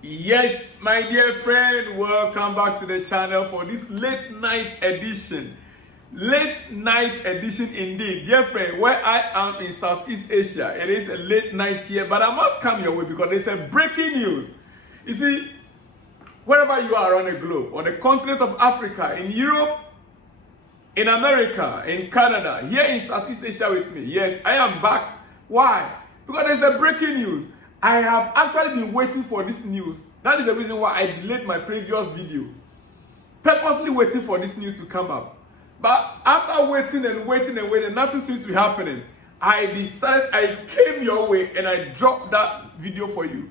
Yes, my dear friend, welcome back to the channel for this late night edition. Late night edition indeed. Dear friend, where I am in Southeast Asia, it is a late night here, but I must come your way because there's a breaking news. You see, wherever you are around the globe, on the continent of Africa, in Europe, in America, in Canada, here in Southeast Asia with me. Yes, I am back. Why? Because there's a breaking news. I have actually been waiting for this news. That is the reason why I delayed my previous video. Purposely waiting for this news to come up. But after waiting and waiting, nothing seems to be happening. I decided I came your way and I dropped that video for you.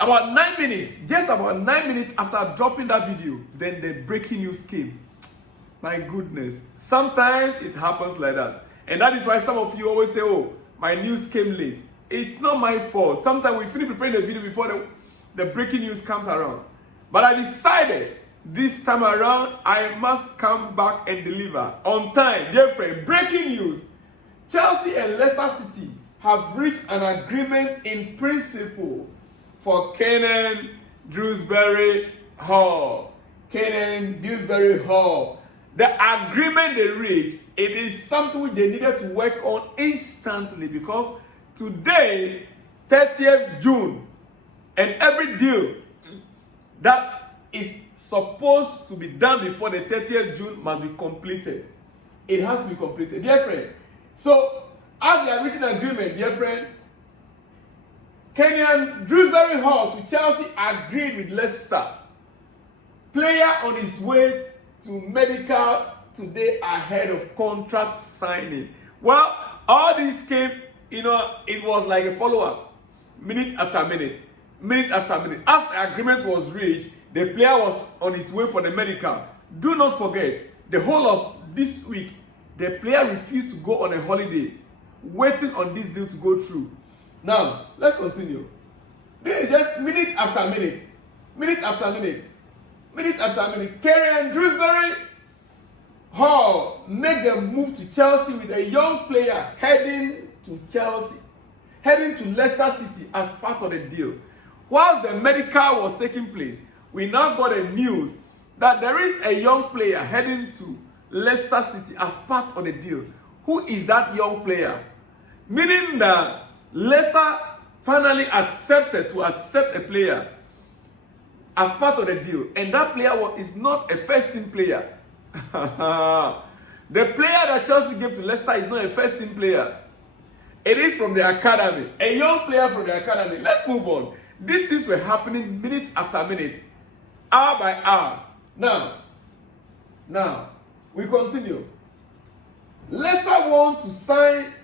About 9 minutes, just about 9 minutes after dropping that video, then the breaking news came. My goodness. Sometimes it happens like that. And that is why some of you always say, oh, my news came late. It's not my fault. Sometimes we finish preparing the video before the breaking news comes around. But I decided this time around, I must come back and deliver on time. Dear friend, breaking news. Chelsea and Leicester City have reached an agreement in principle for Kiernan, Drewsbury Hall. Kiernan, Drewsbury Hall. The agreement they reached, it is something which they needed to work on instantly because today, 30th June, and every deal that is supposed to be done before the 30th June must be completed. It has to be completed. Dear friend, so as they are reaching an agreement, dear friend, Kiernan Drewsbury Hall to Chelsea agreed with Leicester. Player on his way to medical today ahead of contract signing. Well, all this came, it was like a follow-up, minute after minute, minute after minute. As the agreement was reached, the player was on his way for the medical. Do not forget, the whole of this week, the player refused to go on a holiday, waiting on this deal to go through. Now, let's continue. This is just minute after minute, minute after minute, minute after minute. Kiernan Drewsbury Hall make the move to Chelsea with a young player heading to Chelsea, heading to Leicester City as part of the deal. Whilst the medical was taking place, we now got a news that there is a young player heading to Leicester City as part of the deal. Who is that young player? Meaning that Leicester finally accepted to accept a player as part of the deal. And that player is not a first-team player. The player that Chelsea gave to Leicester is not a first-team player. It is from the academy. A young player from the academy. Let's move on. These things were happening minute after minute, hour by hour. Now, we continue. Leicester want to sign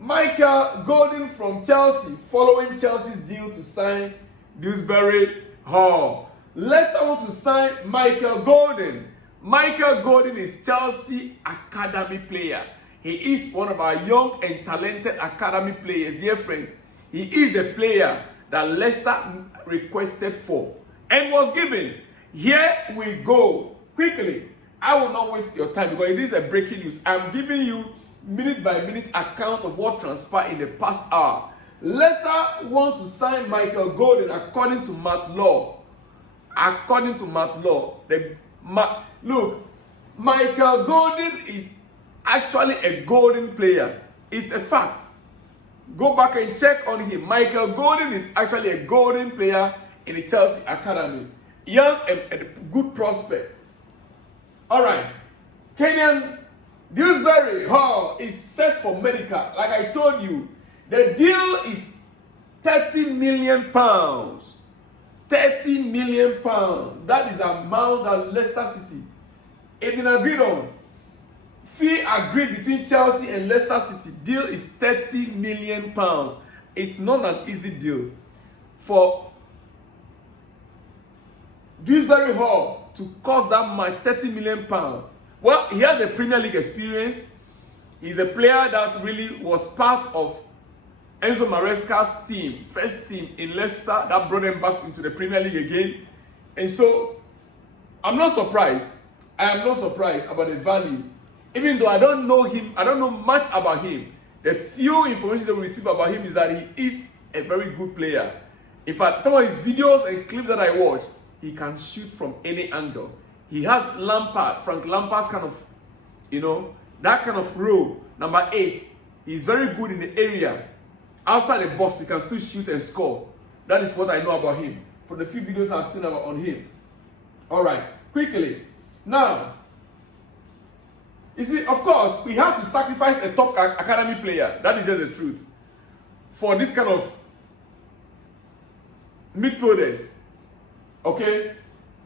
Michael Golden from Chelsea following Chelsea's deal to sign Drewsbury Hall. Leicester want to sign Michael Golden. Michael Golden is Chelsea academy player. He is one of our young and talented academy players, dear friend. He is the player that Leicester requested for and was given. Here we go. Quickly, I will not waste your time because it is a breaking news. I'm giving you minute by minute account of what transpired in the past hour. Leicester want to sign Michael Golden according to Matt Law. According to Matt Law, look, Michael Golden is actually a golden player. It's a fact. Go back and check on him. Michael Golden is actually a golden player in the Chelsea academy. Young and a good prospect. All right. Kiernan Drewsbury Hall is set for medical. Like I told you, the deal is £30 million. £30 million. That is the amount that Leicester City has been agreed on. Fee agreed between Chelsea and Leicester City. Deal is £30 million. It's not an easy deal for Drewsbury Hall to cost that much, £30 million. Well, he has a Premier League experience. He's a player that really was part of Enzo Maresca's team, first team in Leicester, that brought them back into the Premier League again. And so, I'm not surprised. I am not surprised about the value. Even though I don't know him, I don't know much about him. The few information that we receive about him is that he is a very good player. In fact, some of his videos and clips that I watch, he can shoot from any angle. He has Frank Lampard's kind of, that kind of role. Number 8, he's very good in the area. Outside the box, he can still shoot and score. That is what I know about him, from the few videos I've seen on him. All right, quickly. Now, you see, of course, we have to sacrifice a top academy player. That is just the truth. For this kind of midfielders, okay?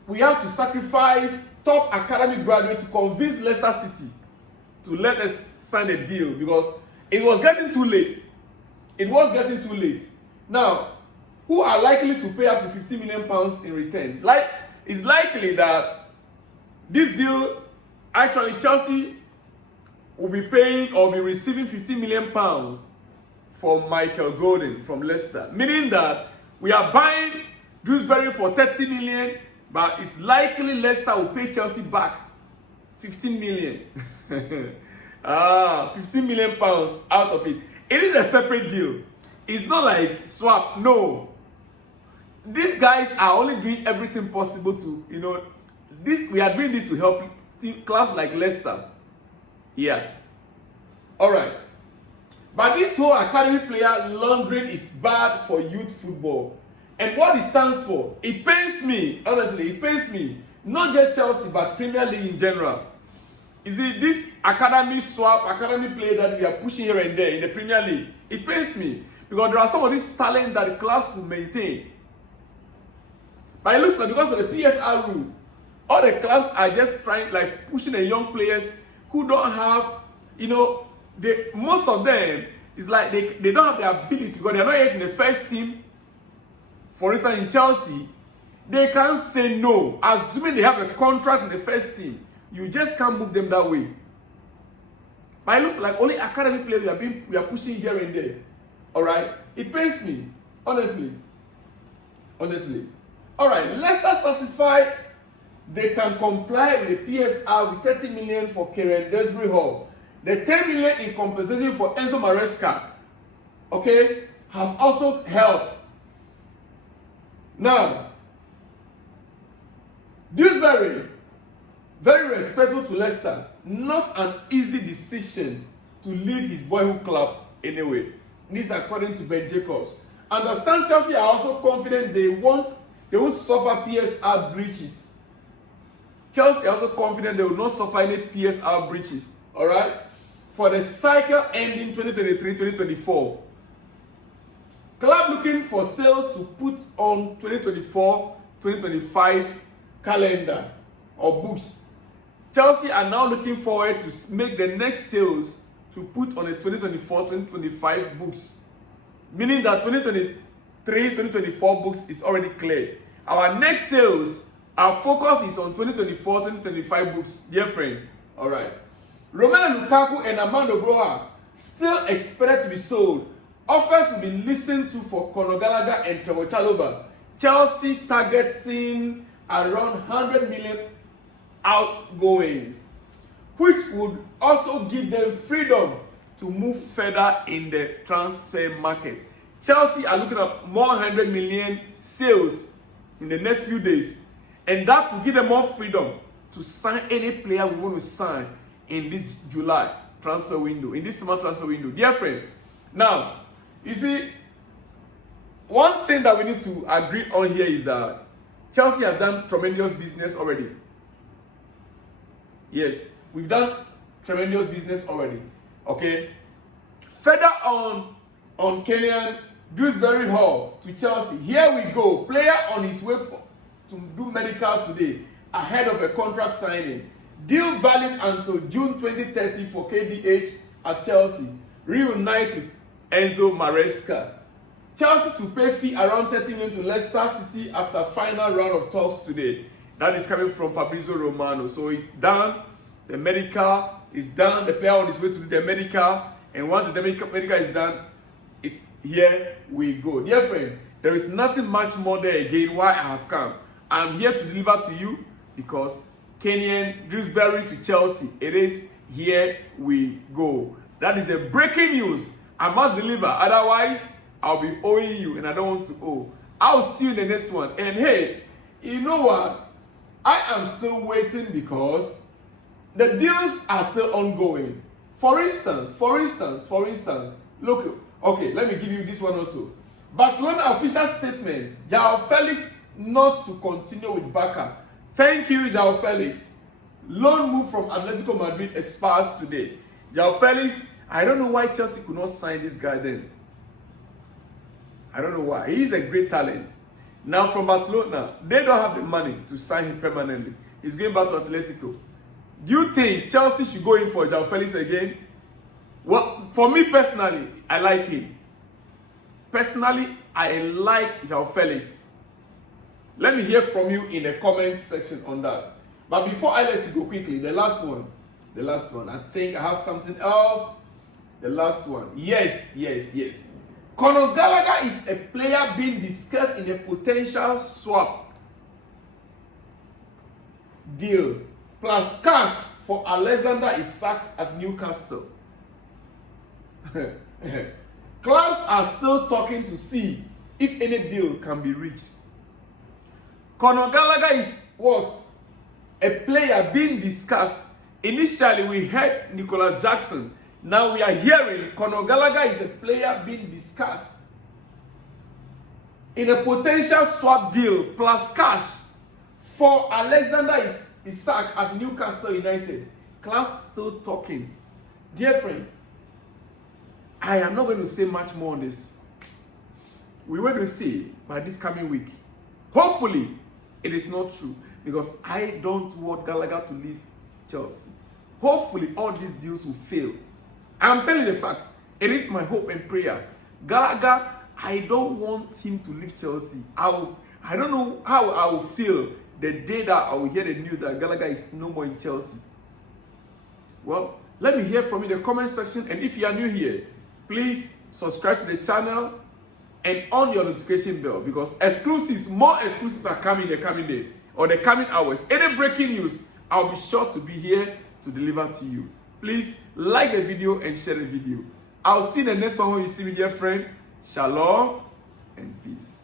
We have to sacrifice top academy graduate to convince Leicester City to let us sign a deal, because it was getting too late. It was getting too late. Now, who are likely to pay up to £50 million in return? It's likely that this deal, actually Chelsea will be paying or be receiving £50 million for Michael Golden from Leicester. Meaning that we are buying Drewsbury for 30 million, but it's likely Leicester will pay Chelsea back 15 million. 15 million pounds out of it. It is a separate deal. It's not like swap. No. These guys are only doing everything possible to, we are doing this to help clubs like Leicester. Yeah. All right. But this whole academy player laundering is bad for youth football. And what it stands for, it pains me, honestly, it pains me. Not just Chelsea, but Premier League in general. You see, this academy swap, academy player that we are pushing here and there in the Premier League, it pains me. Because there are some of these talent that the clubs could maintain. But it looks like because of the PSR rule, all the clubs are just trying, pushing the young players who don't have, most of them, it's like they don't have the ability, because they're not yet in the first team. For instance, in Chelsea, they can't say no. Assuming they have a contract in the first team, you just can't move them that way. But it looks like only academy players we are pushing here and there. All right? It pains me, honestly. Honestly. All right, Leicester satisfied they can comply with the PSR with 30 million for Kiernan Dresbury Hall. The 10 million in compensation for Enzo Maresca, okay, has also helped. Now, Drewsbury, very respectful to Leicester, not an easy decision to leave his boyhood club anyway. This according to Ben Jacobs. Understand Chelsea are also confident they won't suffer PSR breaches. Chelsea are also confident they will not suffer any PSR breaches. Alright? For the cycle ending 2023-2024. Club looking for sales to put on 2024-2025 calendar or books. Chelsea are now looking forward to make the next sales to put on the 2024-2025 books. Meaning that 2023-2024 books is already clear. Our next sales, our focus is on 2024-2025 books, dear friend. All right. Romelu Lukaku and Amando Broha still expected to be sold. Offers will be listened to for Conor Gallagher and Trevor Chalobah. Chelsea targeting around 100 million outgoings, which would also give them freedom to move further in the transfer market. Chelsea are looking at more 100 million sales in the next few days, and that will give them more freedom to sign any player we want to sign in this July transfer window, in this summer transfer window. Dear friend, now, you see, one thing that we need to agree on here is that Chelsea have done tremendous business already. Yes, we've done tremendous business already. Okay. Further on Kiernan Drewsbury Hall to Chelsea. Here we go. Player on his way to do medical today ahead of a contract signing. Deal valid until June 2030 for KDH at Chelsea. Reunite with Enzo Maresca. Chelsea to pay fee around 30 million to Leicester City after final round of talks today. That is coming from Fabrizio Romano. So it's done. The medical is done. The player on his way to do the medical. And once the medical is done, it's here we go. Dear friend, there is nothing much more there again why I have come. I'm here to deliver to you because Kiernan Drewsbury to Chelsea. It is here we go. That is a breaking news. I must deliver. Otherwise, I'll be owing you and I don't want to owe. I'll see you in the next one. And hey, you know what? I am still waiting because the deals are still ongoing. For instance, look, okay, let me give you this one also. Barcelona official statement, Joao Felix not to continue with Barca. Thank you, Joao Felix. Loan move from Atletico Madrid expires today. Joao Felix, I don't know why Chelsea could not sign this guy then. I don't know why. He's a great talent. Now from Barcelona, they don't have the money to sign him permanently. He's going back to Atletico. Do you think Chelsea should go in for Joao Felix again? Well, for me personally, I like him. Personally, I like Joao Felix. Let me hear from you in the comment section on that. But before I let you go quickly, the last one. I think I have something else. The last one. Yes. Conor Gallagher is a player being discussed in a potential swap deal plus cash for Alexander Isak at Newcastle. Clubs are still talking to see if any deal can be reached. Conor Gallagher is what? A player being discussed. Initially, we heard Nicholas Jackson. Now we are hearing Conor Gallagher is a player being discussed in a potential swap deal plus cash for Alexander Isak at Newcastle United. Clubs still talking. Dear friend, I am not going to say much more on this. We will see by this coming week. Hopefully, it is not true because I don't want Gallagher to leave Chelsea. Hopefully, all these deals will fail. I am telling you the fact. It is my hope and prayer. Gallagher, I don't want him to leave Chelsea. I don't know how I will feel the day that I will hear the news that Gallagher is no more in Chelsea. Well, let me hear from you in the comment section. And if you are new here, please subscribe to the channel and on your notification bell because more exclusives are coming in the coming days or the coming hours. Any breaking news, I'll be sure to be here to deliver to you. Please like the video and share the video. I'll see you in the next one when you see me, dear friend. Shalom and peace.